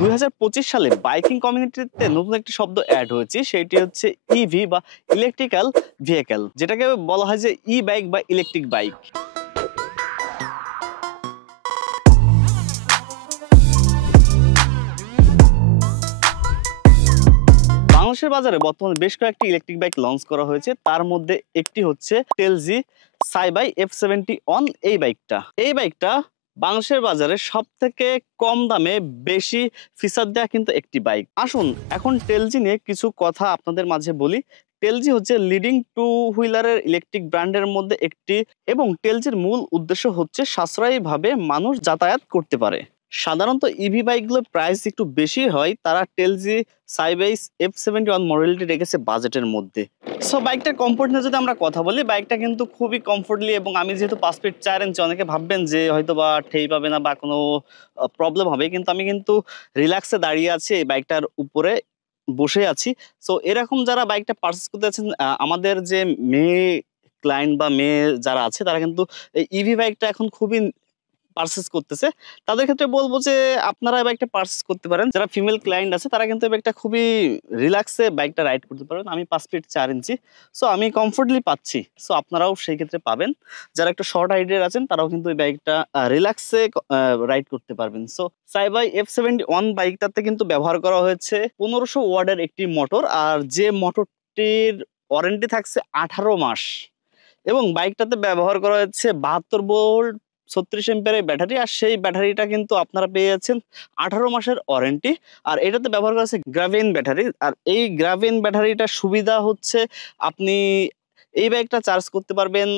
2025 সালে বাইকিং কমিউনিটিতে নতুন একটি শব্দ অ্যাড হয়েছে, সেটি হচ্ছে ইভি বা ইলেকট্রিক্যাল ভেহিক্যাল, যেটাকে বলা হয় যে ই বাইক বা ইলেকট্রিক বাইক। বাংলাদেশের বাজারে বর্তমানে বেশ কয়েকটি ইলেকট্রিক বাইক লঞ্চ করা হয়েছে, তার মধ্যে একটি হচ্ছে টেলজি সাইবাই F70 এই বাইকটা। এই বাইকটা বাংলাদেশের বাজারে সব থেকে কম দামে বেশি ফিচার দেওয়া কিন্তু একটি বাইক। আসুন এখন টেলজি নিয়ে কিছু কথা আপনাদের মাঝে বলি। টেলজি হচ্ছে লিডিং টু হুইলারের ইলেকট্রিক ব্র্যান্ডের মধ্যে একটি, এবং টেলজির মূল উদ্দেশ্য হচ্ছে সাশ্রয়ীভাবে মানুষ যাতায়াত করতে পারে। সাধারণত ইভি বাইকগুলোর প্রাইস একটু বেশি হয়, তারা টেলজি সাইবাইস F71 মডেলটি রেখেছে বাজেটের মধ্যে। সো বাইকটার কমফোর্ট নিয়ে যদি আমরা কথা বলি, বাইকটা কিন্তু খুবই কমফোর্টলি, এবং আমি যেহেতু 5 ফিট 4 ইঞ্চি, অনেকে ভাববেন যে হয়তো বা ঠেই পাবে না বা কোনো প্রবলেম হবে, কিন্তু আমি কিন্তু রিল্যাক্সে দাঁড়িয়ে আছি, এই বাইকটার উপরে বসে আছি। সো এরকম যারা বাইকটা পারচেস করতে যাচ্ছেন, আমাদের যে মেয়ে ক্লায়েন্ট বা মেয়ে যারা আছে, তারা কিন্তু এই ইভি বাইকটা এখন খুবই পারচেজ করতেছে। তাদের ক্ষেত্রে বলব যে আপনারা এই বাইকটা পারচেজ করতে পারেন। যারা ফিমেল ক্লায়েন্ট আছে তারা কিন্তু এই বাইকটা খুবই রিল্যাক্সে বাইকটা রাইড করতে পারবেন। আমি ৫ ফিট ৪ ইঞ্চি। সো আমি কমফোর্টলি পাচ্ছি। সো আপনারাও সেই ক্ষেত্রে পাবেন। যারা একটু শর্ট হাইটের আছেন তারাও কিন্তু এই বাইকটা রিল্যাক্সে রাইড করতে পারবেন। সো সাইবাই F71 বাইকটাতে কিন্তু ব্যবহার করা হয়েছে ১৫০০ ওয়াটের একটি মোটর। আর যে মোটরটির ওয়ারেন্টি থাকছে ১৮ মাস। এবং বাইকটাতে ব্যবহার করা হচ্ছে ৭২ ভোল্ট ৩৬ অ্যাম্পিয়ারের ব্যাটারি। আর সেই ব্যাটারিটা কিন্তু আপনারা পেয়ে যাচ্ছেন ১৮ মাসের ওয়ারেন্টি। আর এটাতে ব্যবহার করা হচ্ছে গ্রাভিন ব্যাটারি। আর এই গ্রাভিন ব্যাটারিটার সুবিধা হচ্ছে আপনি এই বাইকটা চার্জ করতে পারবেন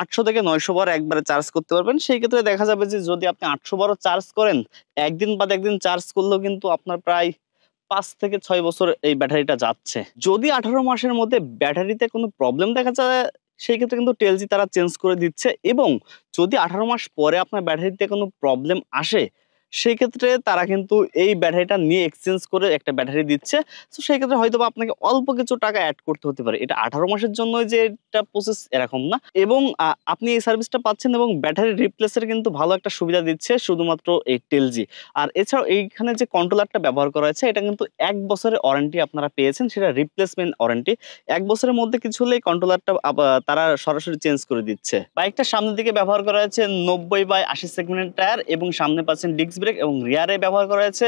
৮০০ থেকে ৯০০ বার একবারে চার্জ করতে পারবেন। সেই ক্ষেত্রে দেখা যাবে যে যদি আপনি ৮০০ বারও চার্জ করেন, একদিন বাদে একদিন চার্জ করলেও কিন্তু আপনার প্রায় ৫ থেকে ৬ বছর এই ব্যাটারিটা যাচ্ছে। যদি ১৮ মাসের মধ্যে ব্যাটারিতে কোনো প্রবলেম দেখা যায়, সেই ক্ষেত্রে কিন্তু টেলজি তারা চেঞ্জ করে দিচ্ছে। এবং যদি ১৮ মাস পরে আপনার ব্যাটারিতে কোনো প্রবলেম আসে, সেই ক্ষেত্রে তারা কিন্তু এই ব্যাটারিটা নিয়ে এক্সচেঞ্জ করে একটা ব্যাটারি দিচ্ছে। সো সেই ক্ষেত্রে হয়তোবা আপনাকে অল্প কিছু টাকা এড করতে হতে পারে। এটা ১৮ মাসের জন্যই যে এটা প্রসেস এরকম না। এবং আপনি এই সার্ভিসটা পাচ্ছেন, এবং ব্যাটারি রিপ্লেসের কিন্তু ভালো একটা সুবিধা দিচ্ছে শুধুমাত্র এই টেলজি। আর এছাড়াও এইখানে যে কন্ট্রোলারটা ব্যবহার করা হয়েছে, এটা কিন্তু ১ বছরের ওয়ারেন্টি আপনারা পেয়েছেন, সেটা রিপ্লেসমেন্ট ওয়ারেন্টি। ১ বছরের মধ্যে কিছু হলেই কন্ট্রোলারটা তারা সরাসরি চেঞ্জ করে দিচ্ছে। বাইকটার সামনের দিকে ব্যবহার করা হয়েছে ৯০/৮০ সেগমেন্টের টায়ার, এবং সামনে পাচ্ছেন ডিস্ক ব্রেক, এবং রিয়ারে ব্যবহার করা হয়েছে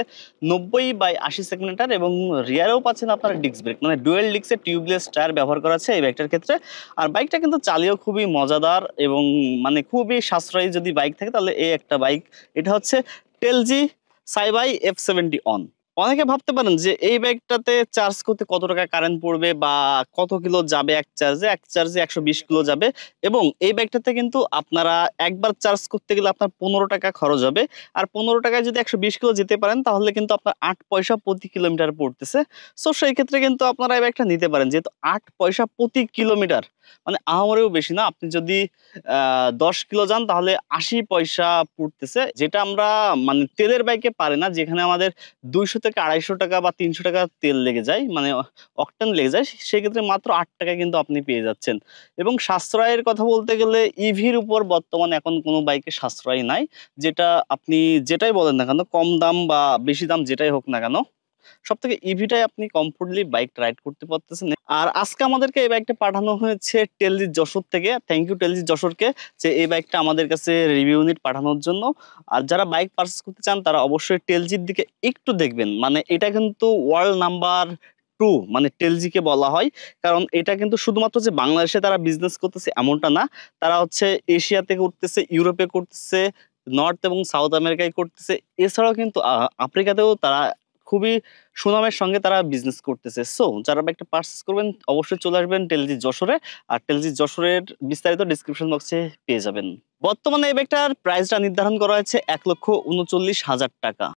৯০/৮০ সেগমেন্টের টায়ার, এবং রিয়ারেও পাচ্ছেন আপনারা ডিস্ক ব্রেক, মানে ডুয়েল ডিস্কের টিউবলেস টায়ার ব্যবহার করা আছে এই বাইকটার ক্ষেত্রে। আর বাইকটা কিন্তু চালিয়েও খুবই মজাদার, এবং মানে খুবই সাশ্রয়ী যদি বাইক থাকে তাহলে এই একটা বাইক। এটা হচ্ছে টেলজি সাইবাই F70 অনেকে ভাবতে পারেন যে এই বাইকটাতে চার্জ করতে কত টাকা কারেন্ট পড়বে বা কত কিলো যাবে এক চার্জে। এক চার্জে ১২০ কিলো যাবে, এবং এই বাইকটাতে কিন্তু আপনারা একবার চার্জ করতে গেলে আপনার ১৫ টাকা খরচ হবে। আর ১৫ টাকায় যদি ১২০ কিলো যেতে পারেন, তাহলে কিন্তু আপনার ৮ পয়সা প্রতি কিলোমিটার পড়তেছে। সো সেই ক্ষেত্রে কিন্তু আপনারা এই বাইকটা নিতে পারেন, যেহেতু ৮ পয়সা প্রতি কিলোমিটার, মানে আহামরিও বেশি না। আপনি যদি ১০ কিলো যান তাহলে ৮০ পয়সা পড়তেছে, যেটা আমরা মানে তেলের বাইকে পারি না, যেখানে আমাদের ২০০ থেকে ২৫০ টাকা বা ৩০০ টাকা তেল লেগে যায়, মানে অকটেন লেগে যায়। সেক্ষেত্রে মাত্র ৮ টাকায় কিন্তু আপনি পেয়ে যাচ্ছেন। এবং সাশ্রয়ের কথা বলতে গেলে ইভির উপর বর্তমানে এখন কোনো বাইকে সাশ্রয় নাই। যেটা আপনি যেটাই বলেন না কেন, কম দাম বা বেশি দাম যেটাই হোক না কেন, সবথেকে ইভিটাই আপনি কমফোর্টলি বাইক রাইড করতে পারতেছেন। আর আজকে আমাদেরকে এই বাইকটা পাঠানো হয়েছে টেলজি যশোর থেকে। থ্যাংক ইউ টেলজি যশোরকে, যে এই বাইকটা আমাদের কাছে রিভিউ ইউনিট পাঠানোর জন্য। আর যারা বাইক পারচেজ করতে চান তারা অবশ্যই টেলজির দিকে একটু দেখবেন। মানে এটা কিন্তু ওয়ার্ল্ড নাম্বার 2 মানে টেলজিকে বলা হয়। কারণ এটা কিন্তু শুধুমাত্র যে বাংলাদেশে তারা বিজনেস করতেছে এমনটা না। তারা হচ্ছে এশিয়াতে করতেছে, ইউরোপে করতেছে, নর্থ এবং সাউথ আমেরিকায় করতেছে। এছাড়াও কিন্তু আফ্রিকাতেও তারা খুবই সুনামের সঙ্গে তারা বিজনেস করতেছে। সো যারা বাইকটা পারচেজ করবেন অবশ্যই চলে আসবেন টেলজি যশোরে। আর টেলজি যশোরের বিস্তারিত ডেসক্রিপশন বক্সে পেয়ে যাবেন। বর্তমানে এই বাইকটার প্রাইসটা নির্ধারণ করা হয়েছে ১,৩৯,০০০ টাকা।